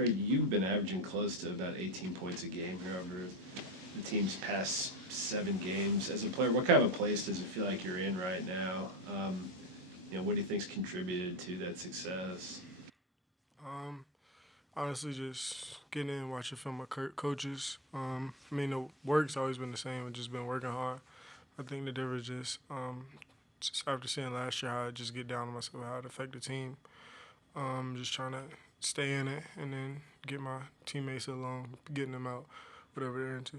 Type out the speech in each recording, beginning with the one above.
Trey, you've been averaging close to about 18 points a game here over the team's past 7 games. As a player, what kind of a place does it feel like you're in right now? What do you think's contributed to that success? Um, Honestly, just getting in, watching film with coaches. I mean, the work's always been the same. I've just been working hard. I think the difference is just after seeing last year how I just get down on myself, how it affect the team. Just trying to stay in it and then get my teammates along, getting them out, whatever they're into.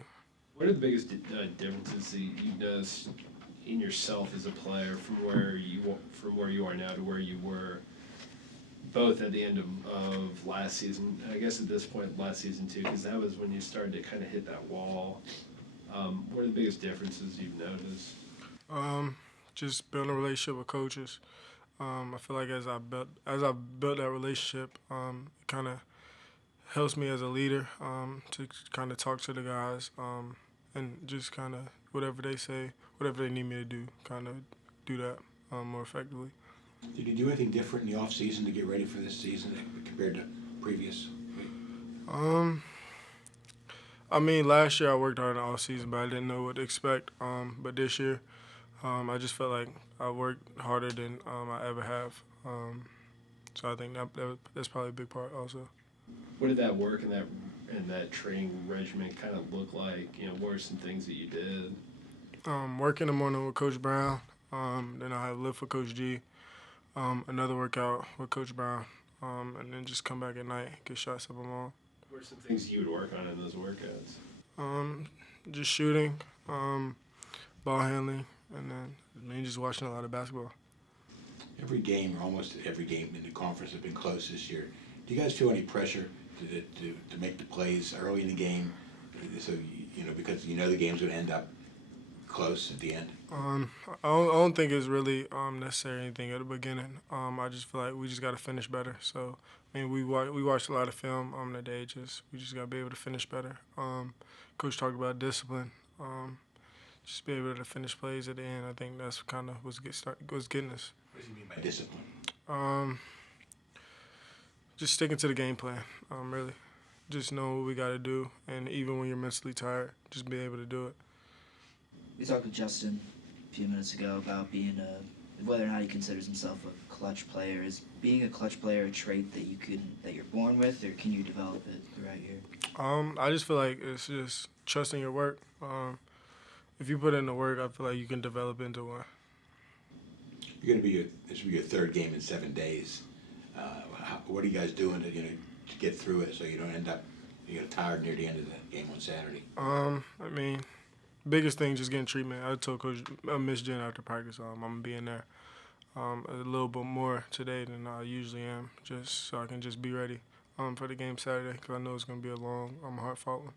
What are the biggest differences that you've noticed in yourself as a player from where you are now to where you were both at the end of last season, and I guess at this point last season too, because that was when you started to kind of hit that wall. What are the biggest differences you've noticed? Um, just building a relationship with coaches. I feel like as I built that relationship, it kind of helps me as a leader to kind of talk to the guys and just kind of whatever they say, whatever they need me to do, kind of do that more effectively. Did you do anything different in the off season to get ready for this season compared to previous? Um, I mean, last year I worked hard in the off season, but I didn't know what to expect. But this year, I just felt like I worked harder than I ever have. So I think that's probably a big part also. What did that work and that training regimen kind of look like? What are some things that you did? Work in the morning with Coach Brown. Then I have lift with Coach G. Another workout with Coach Brown. And then just come back at night, get shots up them all. What are some things you would work on in those workouts? Um, just shooting, ball handling, and then just watching a lot of basketball. Every game, or almost every game in the conference, have been close this year. Do you guys feel any pressure to make the plays early in the game, so because the game's going to end up close at the end? I don't think it's really necessary anything at the beginning. I just feel like we just got to finish better. So, I mean, we watched a lot of film today. We just got to be able to finish better. Coach talked about discipline. Just be able to finish plays at the end. I think that's kind of what's getting us. What does he mean by discipline? Um, just sticking to the game plan. Really, just know what we got to do, and even when you're mentally tired, just be able to do it. We talked with Justin a few minutes ago about whether or not he considers himself a clutch player. Is being a clutch player a trait that you're born with, or can you develop it throughout your? I just feel like it's just trusting your work. If you put in the work, I feel like you can develop into one. You're going to be this will be your third game in 7 days. What are you guys doing to get through it so you don't end up tired near the end of the game on Saturday? I mean, biggest thing just getting treatment. I told Coach Miss Jen after practice, I'm gonna be in there a little bit more today than I usually am, just so I can just be ready for the game Saturday, because I know it's gonna be a long, hard-fought one.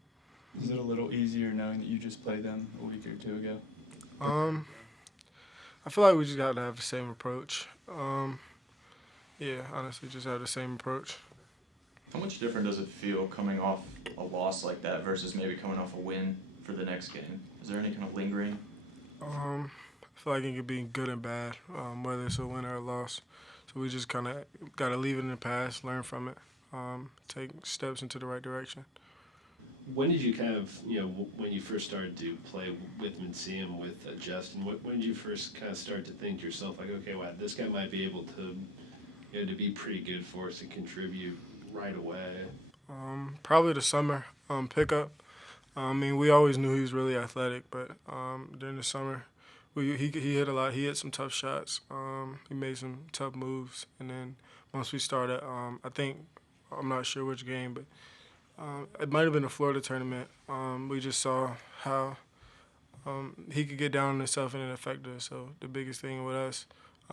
Is it a little easier knowing that you just played them a week or two ago? I feel like we just got to have the same approach. Yeah, honestly, just have the same approach. How much different does it feel coming off a loss like that versus maybe coming off a win for the next game? Is there any kind of lingering? I feel like it could be good and bad, whether it's a win or a loss. So we just kind of got to leave it in the past, learn from it, take steps into the right direction. When did you kind of, when you first started to play with him and see him with Justin, when did you first kind of start to think to yourself, like, okay, wow, this guy might be able to, to be pretty good for us and contribute right away? Probably the summer pickup. I mean, we always knew he was really athletic, but during the summer, he hit a lot. He hit some tough shots. He made some tough moves, and then once we started, I'm not sure which game, but it might have been a Florida tournament. We just saw how he could get down on himself and it affected us. So the biggest thing with us,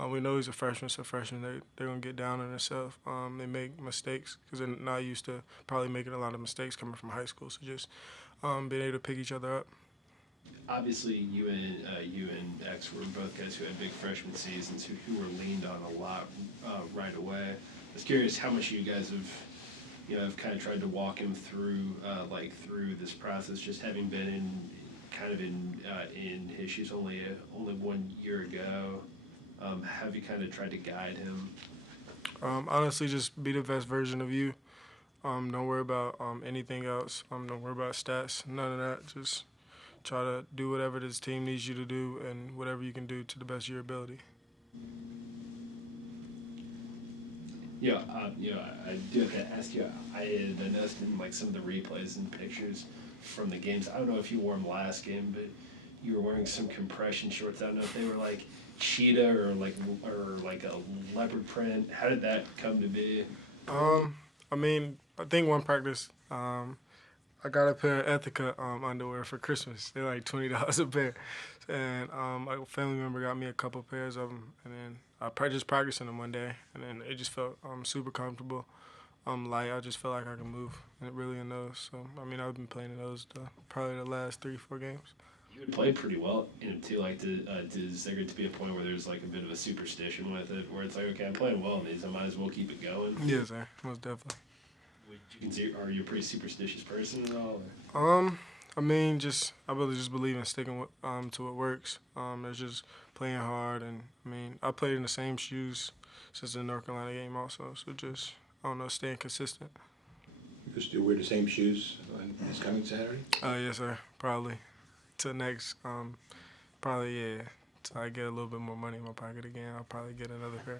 we know he's a freshman, so freshmen, they're going to get down on themselves. They make mistakes because they're not used to probably making a lot of mistakes coming from high school. So just being able to pick each other up. Obviously, you and X were both guys who had big freshman seasons who were leaned on a lot right away. I was curious how much you guys have I've kind of tried to walk him through through this process, just having been in his shoes only 1 year ago. Have you kind of tried to guide him? Honestly, just be the best version of you. Don't worry about anything else. Don't worry about stats. None of that. Just try to do whatever this team needs you to do and whatever you can do to the best of your ability. I do have to ask you. I had noticed in like some of the replays and pictures from the games. I don't know if you wore them last game, but you were wearing some compression shorts. I don't know if they were like cheetah or like a leopard print. How did that come to be? I think one practice, I got a pair of Ethica underwear for Christmas. They're like $20 a pair, and a family member got me a couple pairs of them, and then I just practiced in them one day, and then it just felt super comfortable, light. I just felt like I could move really in those. So I've been playing in those probably the last 3-4 games. You would play pretty well in it too. Like, does there get to be a point where there's like a bit of a superstition with it, where it's like, okay, I'm playing well in these, I might as well keep it going? Yes, sir. Most definitely. Would you consider, are you a pretty superstitious person at all? I really just believe in sticking with, to what works. It's just playing hard, and I played in the same shoes since the North Carolina game also. So just staying consistent. You still wear the same shoes on this coming Saturday? Yes, sir. Probably. Till next, yeah. Till I get a little bit more money in my pocket again, I'll probably get another pair.